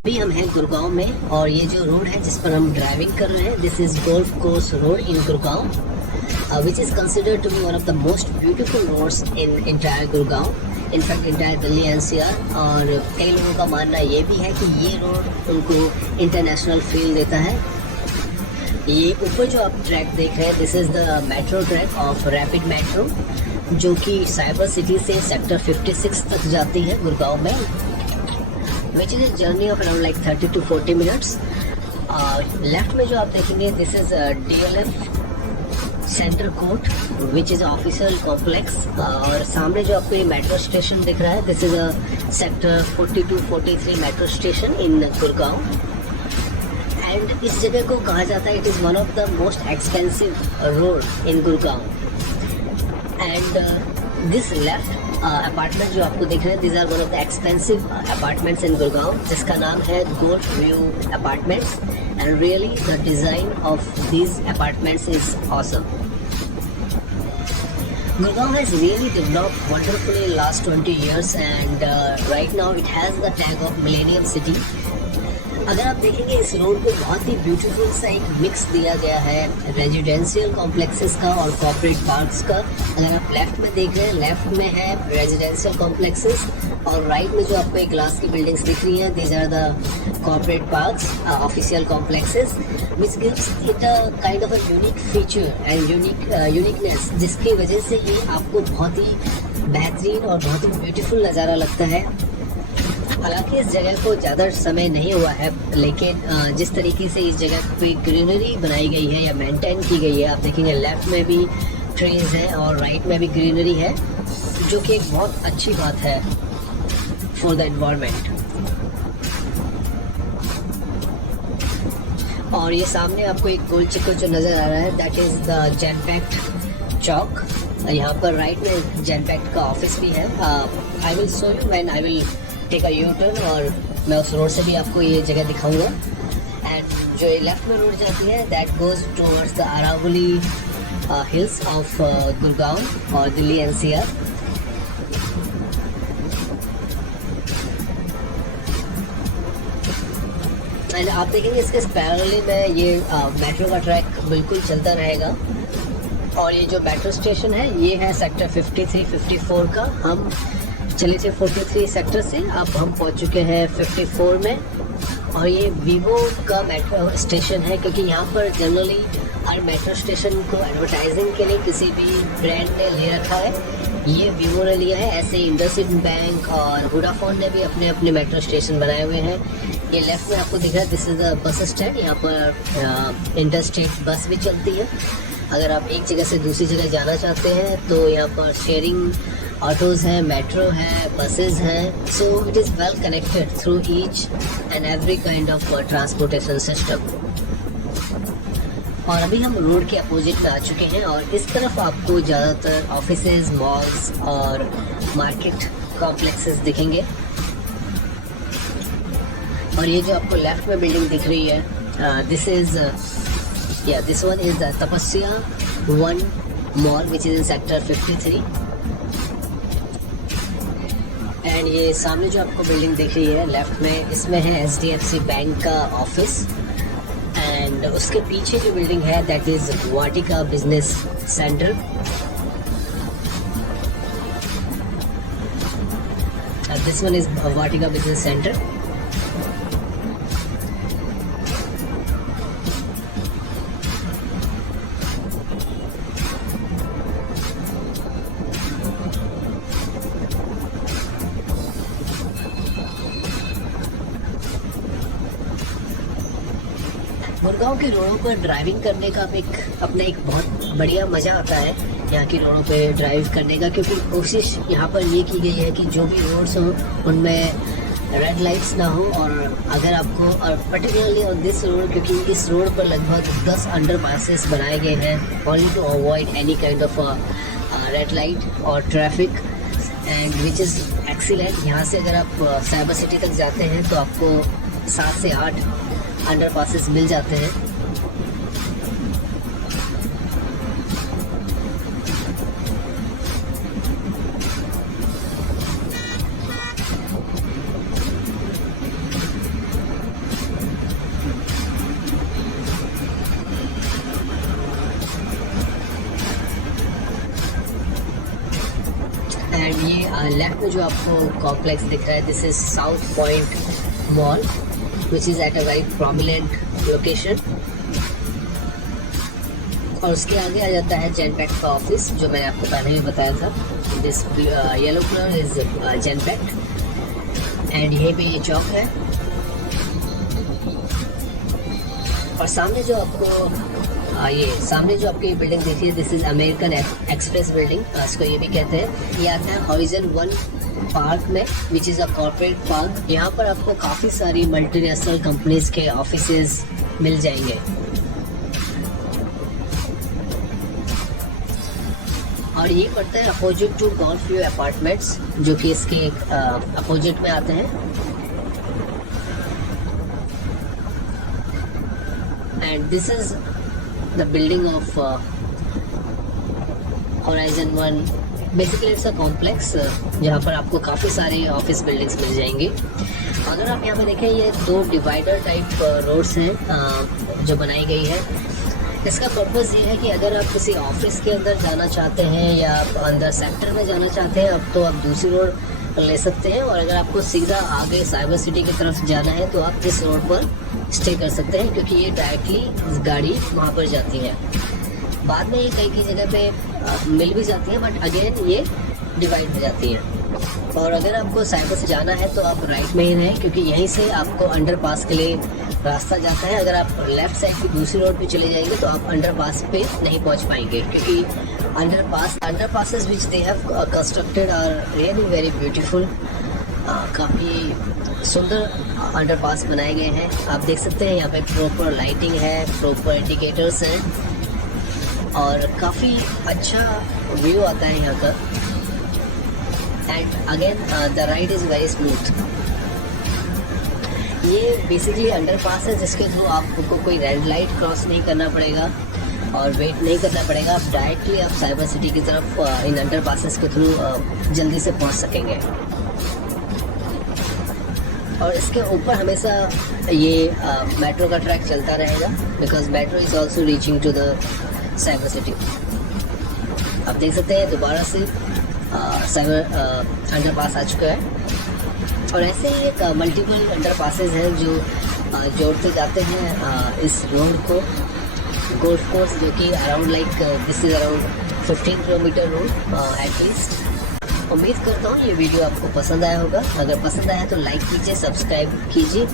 अभी हम हैं गुड़गांव में और ये जो रोड है जिस पर हम ड्राइविंग कर रहे हैं, this is golf course road in Gurgaon, which is considered to be one of the most beautiful roads in entire Gurgaon, in fact entire Delhi NCR. और कई लोगों का मानना ये भी है कि ये रोड उनको इंटरनेशनल फील देता है। ये ऊपर जो आप ट्रैक देख रहे हैं, this is the metro track of rapid metro, जो कि साइबर सिटी से सेक्टर 56 तक जाती है गुड़गांव में, which is a journey of around like 30 to 40 minutes. Left में जो आप देखेंगे, this is DLF centre court which is official complex. और सामने जो आपको ये मेट्रो स्टेशन दिख रहा है, this is a sector 42-43 metro station in Gurgaon. And इस जगह को कहा जाता है it is one of the most expensive road in Gurgaon. And this left apartment जो आपको दिख रहे हैं, this are one of the expensive apartments in Gurgaon, जिसका नाम है gold view apartments. And really the design of these apartments is awesome. Gurgaon has really developed wonderfully in last 20 years and right now it has the tag of Millennium City. अगर आप देखेंगे इस road पे बहुत ही beautiful सा एक mix दिया गया है रेजिडेंशियल कॉम्प्लेक्सेस का और कॉर्पोरेट पार्क्स का। अगर आप लेफ्ट में देख रहे हैं, लेफ्ट में है रेजिडेंशियल कॉम्प्लेक्सेस और राइट में जो आपको एक ग्लास की बिल्डिंग्स दिख रही हैं, these are the corporate parks, official complexes, which gives it a kind of a unique feature and uniqueness, जिसकी वजह से ये आपको बहुत ही बेहतरीन और बहुत ही ब्यूटीफुल नज़ारा लगता है। हालांकि इस जगह को ज़्यादा समय नहीं हुआ है, लेकिन जिस तरीके से इस जगह पे ग्रीनरी बनाई गई है या मेंटेन की गई है, आप देखेंगे लेफ्ट में भी ट्रीज हैं और राइट में भी ग्रीनरी है, जो कि एक बहुत अच्छी बात है फॉर द एनवायरनमेंट। और ये सामने आपको एक गोल चक्कर जो नज़र आ रहा है, that is the Genpact chowk. यहाँ पर राइट में जनपैक्ट का ऑफिस भी है। I will show you when I will take a U-turn, और मैं उस रोड से भी आपको ये जगह दिखाऊंगा। एंड जो लेफ्ट में रोड जाती है, that goes towards the Aravalli hills of Gurgaon और दिल्ली एनसीआर। एंड आप देखेंगे इसके पैरेलली में ये मेट्रो का ट्रैक बिल्कुल चलता रहेगा। और ये जो मेट्रो स्टेशन है, ये है सेक्टर 53-54 का। हम चले थे 43 सेक्टर से, अब हम पहुंच चुके हैं 54 में। और ये वीवो का मेट्रो स्टेशन है, क्योंकि यहाँ पर जनरली हर मेट्रो स्टेशन को एडवर्टाइजिंग के लिए किसी भी ब्रांड ने ले रखा है। ये वीवो ने लिया है, ऐसे इंडसइंड बैंक और वोडाफोन ने भी अपने अपने मेट्रो स्टेशन बनाए हुए हैं। ये लेफ्ट में आपको दिख रहा है, this is the bus stand. यहाँ पर इंटरस्टेट बस भी चलती है। अगर आप एक जगह से दूसरी जगह जाना चाहते हैं तो यहाँ पर शेयरिंग ऑटोज़ हैं, मेट्रो है, बसेस हैं। So it is well connected through each and every kind of transportation system. और अभी हम रोड के अपोजिट में आ चुके हैं और इस तरफ आपको ज़्यादातर ऑफिसेज, मॉल्स और मार्केट कॉम्प्लेक्सेस दिखेंगे। और ये जो आपको लेफ्ट में बिल्डिंग दिख रही है, दिस वन इज द तपस्या one mall which is in sector 53। And ये सामने जो आपको बिल्डिंग दिख रही है लेफ्ट में, इसमें है HDFC बैंक का ऑफिस। एंड उसके पीछे जो बिल्डिंग है, that is Vatika business centre. This one is Vatika business centre. Gurgaon की रोडों पर ड्राइविंग करने का अपना एक बहुत बढ़िया मज़ा आता है यहाँ की रोडों पे ड्राइव करने का, क्योंकि कोशिश यहाँ पर ये की गई है कि जो भी रोड्स हों उनमें रेड लाइट्स ना हो। और अगर आपको, और पर्टिकुलरली ऑन दिस रोड, क्योंकि इस रोड पर लगभग 10 अंडरपासेस बनाए गए हैं only to avoid any kind of red light और traffic, and which is excellent. यहाँ से अगर आप साइबर सिटी तक जाते हैं तो आपको 7 से 8 अंडरपासेस मिल जाते हैं। लेफ्ट में जो आपको कॉम्प्लेक्स दिख रहा है, this is south point mall which is at a very prominent location. और उसके आगे आ जाता है जेनपेक्ट का ऑफिस, जो मैंने आपको पहले ही बताया था। This yellow colour is Genpact and यहीं पे ये चौक है। और सामने जो आपको ये सामने जो आपकी बिल्डिंग देखिए, है, this is American express building, इसको ये भी कहते हैं। ये आता है हॉरिजन 1 पार्क में, which is a corporate park. यहाँ पर आपको काफ़ी सारी मल्टीनेशनल कंपनीज के ऑफिसेज मिल जाएंगे। और ये पड़ता है opposite to golf view apartments, जो कि इसके अपोजिट में आते हैं। And this is the building of Horizon 1। Basically it's a complex जहाँ पर आपको काफ़ी सारे ऑफिस बिल्डिंग्स मिल जाएंगी। अगर आप यहाँ पे देखें, ये 2 डिवाइडर टाइप रोड्स हैं जो बनाई गई है। इसका पर्पज़ ये है कि अगर आप किसी ऑफिस के अंदर जाना चाहते हैं या आप अंदर सेक्टर में जाना चाहते हैं, अब तो आप दूसरी रोड ले सकते हैं। और अगर आपको सीधा आगे साइबर सिटी की तरफ जाना है तो आप इस रोड पर स्टे कर सकते हैं, क्योंकि ये डायरेक्टली गाड़ी वहाँ पर जाती है। बाद में ये कई जगह पे मिल भी जाती है, बट अगेन ये डिवाइड हो जाती है। और अगर आपको साइबर से जाना है तो आप राइट में ही रहें, क्योंकि यहीं से आपको अंडरपास के लिए रास्ता जाता है। अगर आप लेफ्ट साइड की दूसरी रोड पे चले जाएंगे तो आप अंडरपास पे नहीं पहुंच पाएंगे, क्योंकि underpasses which they have constructed are really very beautiful. काफ़ी सुंदर अंडरपास बनाए गए हैं। आप देख सकते हैं यहाँ पे प्रॉपर लाइटिंग है, प्रॉपर इंडिकेटर्स हैं और काफ़ी अच्छा व्यू आता है यहाँ का। And again the ride is very smooth. ये बेसिकली अंडरपास है जिसके थ्रू आपको कोई रेड लाइट क्रॉस नहीं करना पड़ेगा और वेट नहीं करना पड़ेगा। आप डायरेक्टली आप साइबर सिटी की तरफ इन अंडरपासेस के थ्रू जल्दी से पहुंच सकेंगे। और इसके ऊपर हमेशा ये मेट्रो का ट्रैक चलता रहेगा, because metro is also reaching to the Cyber City. आप देख सकते हैं दोबारा से साइबर अंडरपास आ चुका है। और ऐसे ही एक मल्टीपल अंडरपासेस हैं जो जोड़ते जाते हैं इस रोड को गोल्फ कोर्स, जो कि around like this is around 15 kilometre road at least. उम्मीद करता हूँ ये वीडियो आपको पसंद आया होगा। अगर पसंद आया तो लाइक कीजिए, सब्सक्राइब कीजिए।